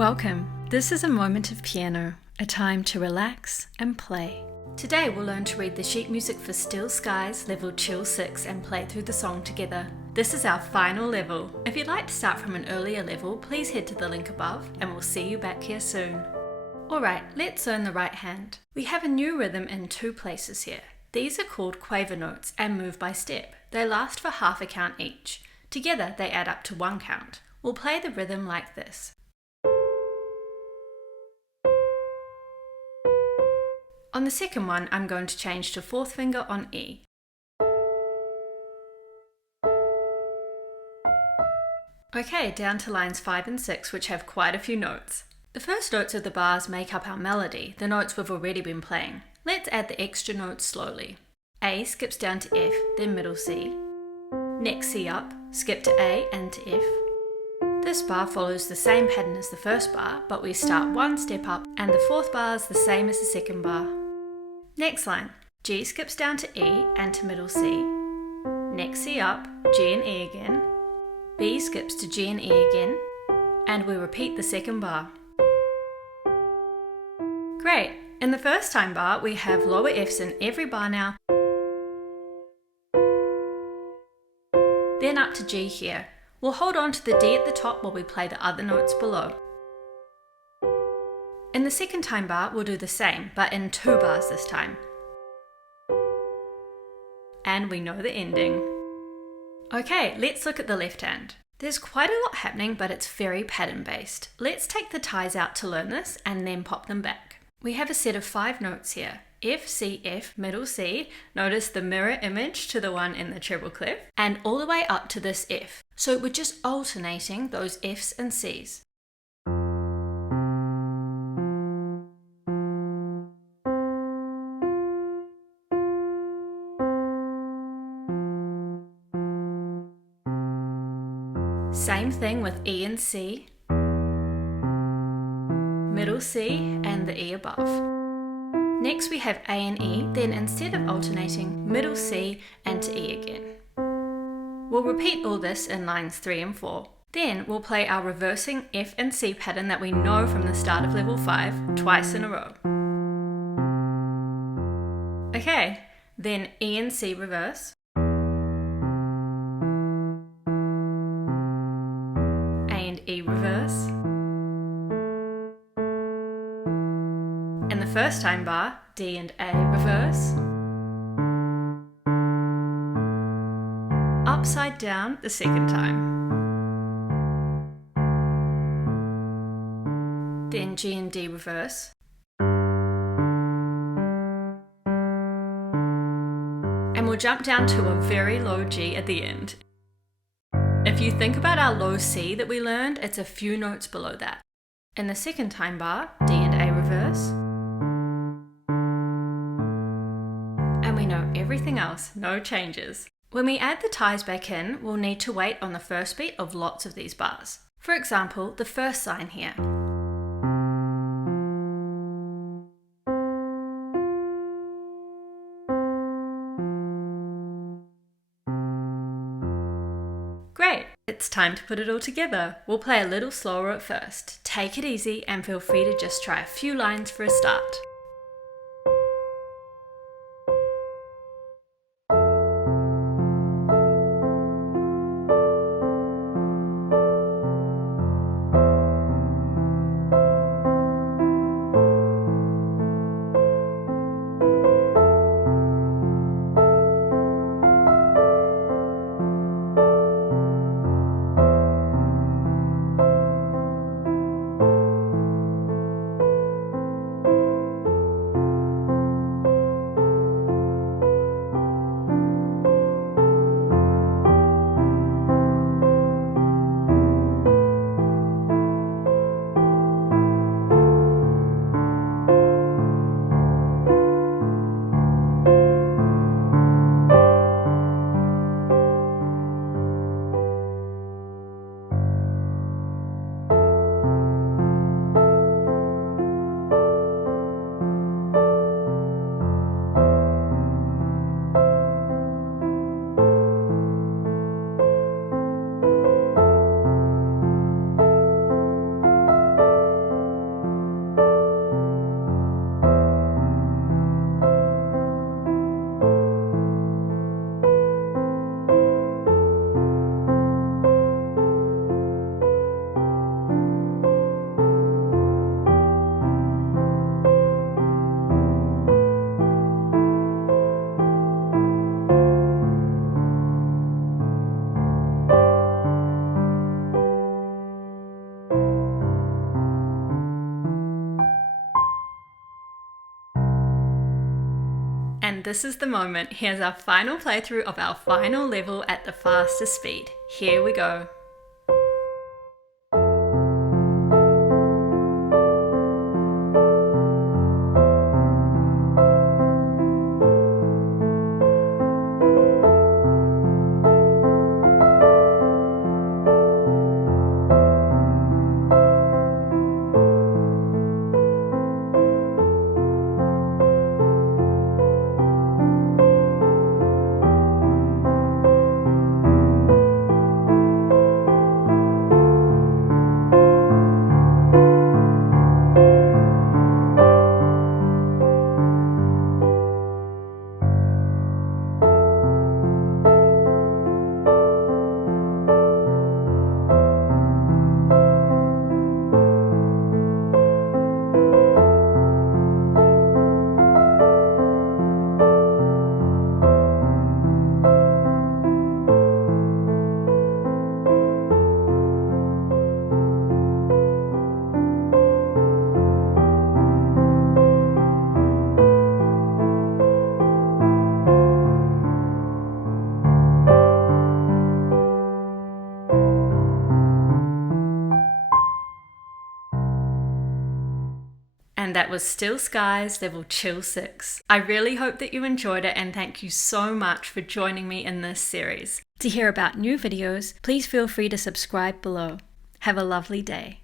Welcome. This is a moment of piano, a time to relax and play. Today we'll learn to read the sheet music for Still Skies level Chill 6 and play through the song together. This is our final level. If you'd like to start from an earlier level, please head to the link above and we'll see you back here soon. Alright, let's learn the right hand. We have a new rhythm in two places here. These are called quaver notes and move by step. They last for half a count each. Together they add up to 1 count. We'll play the rhythm like this. On the second one, I'm going to change to 4th finger on E. Okay, down to lines 5 and 6, which have quite a few notes. The first notes of the bars make up our melody, the notes we've already been playing. Let's add the extra notes slowly. A skips down to F, then middle C. Next C up, skip to A and to F. This bar follows the same pattern as the first bar, but we start one step up and the fourth bar is the same as the second bar. Next line, G skips down to E and to middle C. Next C up, G and E again. B skips to G and E again, and we repeat the second bar. Great! In the first time bar, we have lower Fs in every bar now, then up to G here. We'll hold on to the D at the top while we play the other notes below. In the second time bar, we'll do the same, but in 2 bars this time. And we know the ending. Okay, let's look at the left hand. There's quite a lot happening, but it's very pattern-based. Let's take the ties out to learn this and then pop them back. We have a set of 5 notes here. F, C, F, middle C. Notice the mirror image to the one in the treble clef, and all the way up to this F. So we're just alternating those Fs and Cs. Same thing with E and C, middle C, and the E above. Next we have A and E, then instead of alternating, middle C and to E again. We'll repeat all this in lines 3 and 4. Then we'll play our reversing F and C pattern that we know from the start of level 5 twice in a row. Okay, then E and C reverse. E reverse. In the first time bar, D and A reverse. Upside down the second time. Then G and D reverse. And we'll jump down to a very low G at the end. If you think about our low C that we learned, it's a few notes below that. In the second time bar, D and A reverse. And we know everything else, no changes. When we add the ties back in, we'll need to wait on the first beat of lots of these bars. For example, the first line here. Great! It's time to put it all together. We'll play a little slower at first. Take it easy and feel free to just try a few lines for a start. this is the moment. Here's our final playthrough of our final level at the fastest speed. Here we go. And that was Still Skies level Chill 6. I really hope that you enjoyed it, and thank you so much for joining me in this series. To hear about new videos, please feel free to subscribe below. Have a lovely day.